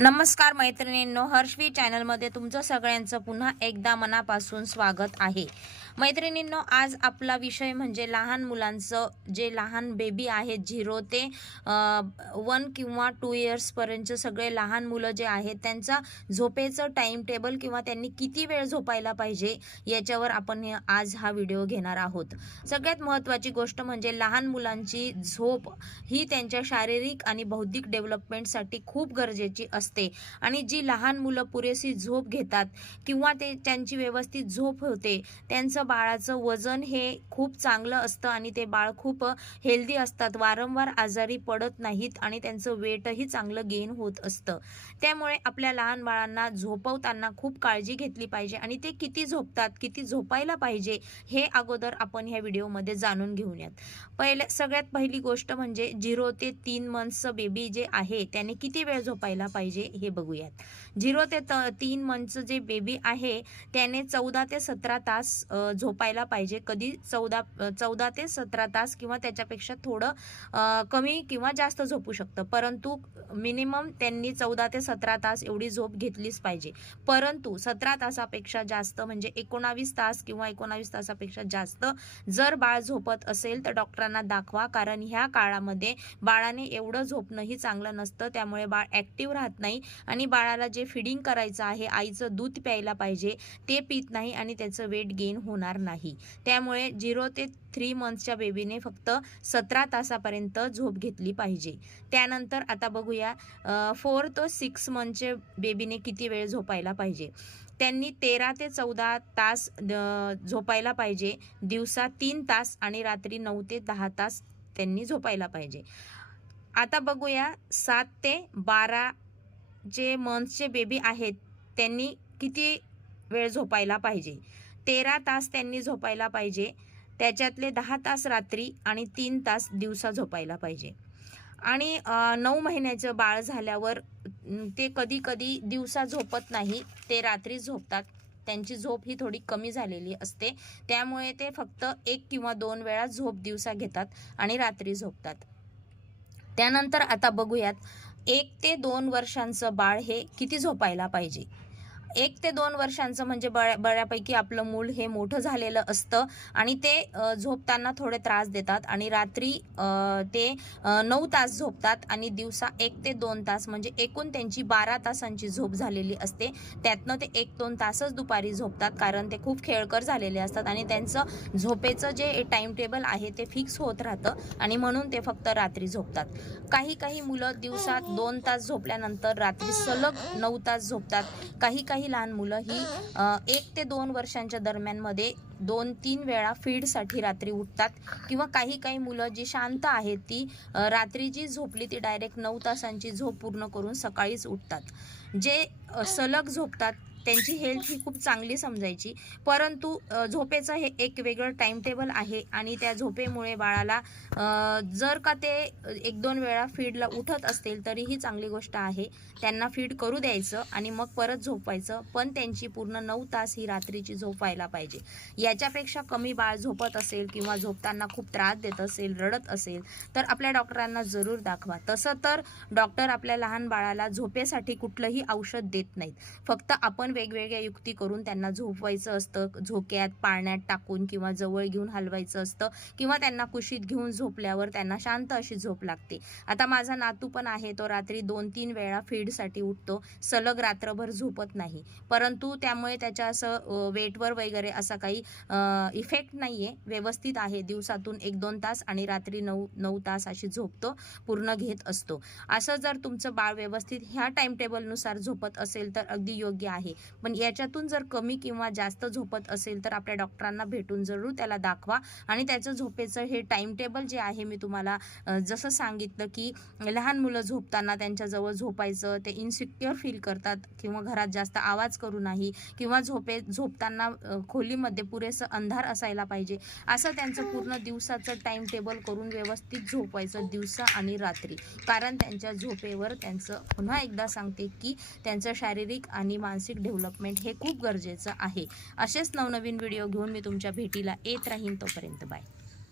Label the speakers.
Speaker 1: नमस्कार मैत्रिणींनो हर्षवी चॅनलमध्ये तुमचं सगळ्यांचं पुन्हा एकदा मनापासून स्वागत आहे. मैत्रिणींनो आज आपला विषय म्हणजे लहान मुलांचं जे लहान बेबी आहेत झिरो ते वन किंवा टू इयर्सपर्यंत सगळे लहान मुलं जे आहेत त्यांचा झोपेचं टाईम टेबल किंवा त्यांनी किती वेळ झोपायला पाहिजे याच्यावर आपण आज हा व्हिडिओ घेणार आहोत. सगळ्यात महत्त्वाची गोष्ट म्हणजे लहान मुलांची झोप ही त्यांच्या शारीरिक आणि बौद्धिक डेव्हलपमेंटसाठी खूप गरजेची असते. आणि जी लहान मुलं पुरेशी झोप घेतात किंवा ते त्यांची व्यवस्थित झोप होते त्यांचं बाळाचं वजन हे खूप चांगलं असतं आणि ते बाळ खूप हेल्दी असतात. वारंवार आजारी पडत नाहीत आणि त्यांचं वेटही चांगलं गेन होत असतं. त्यामुळे आपल्या लहान बाळांना झोपवताना खूप काळजी घेतली पाहिजे आणि ते किती झोपतात किती झोपायला पाहिजे हे अगोदर आपण ह्या व्हिडिओमध्ये जाणून घेऊयात. पहिले सगळ्यात पहिली गोष्ट म्हणजे झिरो ते तीन मंथचं बेबी जे आहे त्याने किती वेळ झोपायला पाहिजे हे बघूयात. झिरो ते त तीन मंथचं जे बेबी आहे त्याने चौदा ते सतरा तास झोपायला पाहिजे. कधी चौदा चौदा ते सतरा तास किंवा त्याच्यापेक्षा थोडं कमी किंवा जास्त झोपू शकतं. परंतु मिनिमम त्यांनी चौदा ते सतरा तास एवढी झोप घेतलीच पाहिजे. परंतु सतरा तासापेक्षा जास्त म्हणजे एकोणावीस तास किंवा एकोणावीस तासापेक्षा जास्त जर बाळ झोपत असेल तर डॉक्टरांना दाखवा. कारण ह्या काळामध्ये बाळाने एवढं झोपणंही चांगलं नसतं. त्यामुळे बाळ ॲक्टिव्ह राहत नाही आणि बाळाला जे फिडिंग करायचं आहे आईचं दूध प्यायला पाहिजे ते पित नाही आणि त्याचं वेट गेन होणार नाही. त्यामुळे झिरो ते थ्री मंथच्या बेबीने फक्त सतरा तासापर्यंत झोप घेतली पाहिजे. त्यानंतर आता बघूया फोर तो सिक्स मंथचे बेबीने किती वेळ झोपायला पाहिजे? त्यांनी तेरा ते चौदा तास झोपायला पाहिजे. दिवसा तीन तास आणि रात्री नऊ ते दहा तास त्यांनी झोपायला पाहिजे. आता बघूया सात ते बारा जे मंथचे बेबी आहेत त्यांनी किती वेळ झोपायला पाहिजे? तेरा तास त्यांनी झोपायला पाहिजे. त्याच्यातले दहा तास रात्री आणि तीन तास दिवसा झोपायला पाहिजे. आणि नऊ महिन्याचं बाळ झाल्यावर ते कधी कधी दिवसा झोपत नाही ते रात्री झोपतात. त्यांची झोप ही थोडी कमी झालेली असते. त्यामुळे ते फक्त एक किंवा दोन वेळा झोप दिवसा घेतात आणि रात्री झोपतात. त्यानंतर आता बघूयात एक ते दोन वर्षांचं बाळ हे किती झोपायला पाहिजे? एक ते दोन वर्षांचं म्हणजे बऱ्या बऱ्यापैकी आपलं मूल हे मोठं झालेलं असतं आणि ते झोपताना थोडे त्रास देतात आणि रात्री ते नऊ तास झोपतात आणि दिवसा एक ते दोन तास म्हणजे एकूण त्यांची बारा तासांची झोप झालेली असते. त्यातनं ते एक दोन तासच दुपारी झोपतात कारण ते खूप खेळकर झालेले असतात आणि त्यांचं झोपेचं जे टाइम टेबल आहे ते फिक्स होत राहतं आणि म्हणून ते फक्त रात्री झोपतात. काही काही मुलं दिवसात दोन तास झोपल्यानंतर रात्री सलग नऊ तास झोपतात. काही काही लहान मुलं ही एक ते दोन वर्षांच्या दरम्यानमध्ये दोन तीन वेळा फीडसाठी रात्री उठतात. किंवा काही काही मुलं जी शांत आहेत ती रात्री जी झोपली ती डायरेक्ट नऊ तासांची झोप पूर्ण करून सकाळीच उठतात. जे सलग झोपतात त्यांची हेल्थ ही खूप चांगली समजायची. परंतु झोपेचं हे एक वेगळं टाइम टेबल आहे आणि त्या झोपेमुळे बाळाला जर का ते एक दोन वेळा फीडला उठत असतील तरीही चांगली गोष्ट आहे. त्यांना फीड करू द्यायचं आणि मग परत झोपायचं पण त्यांची पूर्ण नऊ तास ही रात्रीची झोप व्हायला पाहिजे. याच्यापेक्षा कमी बाळ झोपत असेल किंवा झोपताना खूप त्रास देत असेल रडत असेल तर आपल्या डॉक्टरांना जरूर दाखवा. तसं तर डॉक्टर आपल्या लहान बाळाला झोपेसाठी कुठलंही औषध देत नाहीत. फक्त आपण वेगवेगळ्या युक्ती करून त्यांना झोपवायचं असतं झोक्यात पाण्यात टाकून किंवा जवळ घेऊन हलवायचं असतं किंवा त्यांना कुशीत घेऊन झोपल्यावर त्यांना शांत अशी झोप लागते. आता माझा नातू पण आहे तो रात्री दोन तीन वेळा फीडसाठी उठतो. सलग रात्रभर झोपत नाही. परंतु त्यामुळे त्याच्या असं वेटवर वगैरे असा काही इफेक्ट नाही आहे व्यवस्थित आहे. दिवसातून एक दोन तास आणि रात्री नऊ नऊ तास अशी झोपतो पूर्ण घेत असतो. असं जर तुमचं बाळ व्यवस्थित ह्या टाइम टेबलनुसार झोपत असेल तर अगदी योग्य आहे. पण याच्यातून जर कमी किंवा जास्त झोपत असेल तर आपल्या डॉक्टरांना भेटून जरूर त्याला दाखवा. आणि त्याचं झोपेचं हे टाइम टेबल जे आहे मी तुम्हाला जसं सांगितलं की लहान मुलं झोपताना त्यांच्याजवळ झोपायचं ते इन्सिक्युअर फील करतात किंवा घरात जास्त आवाज करू नाही किंवा झोपे झोपताना खोलीमध्ये पुरेसं अंधार असायला पाहिजे. असं त्यांचं पूर्ण दिवसाचं टाइम टेबल करून व्यवस्थित झोपायचं दिवसा आणि रात्री. कारण त्यांच्या झोपेवर त्यांचं पुन्हा एकदा सांगते की त्यांचं शारीरिक आणि मानसिक डेव्हलपमेंट हे खूप गरजेचं आहे. असेच नवनवीन व्हिडिओ घेऊन मी तुमच्या भेटीला येत राहीन. तोपर्यंत बाय.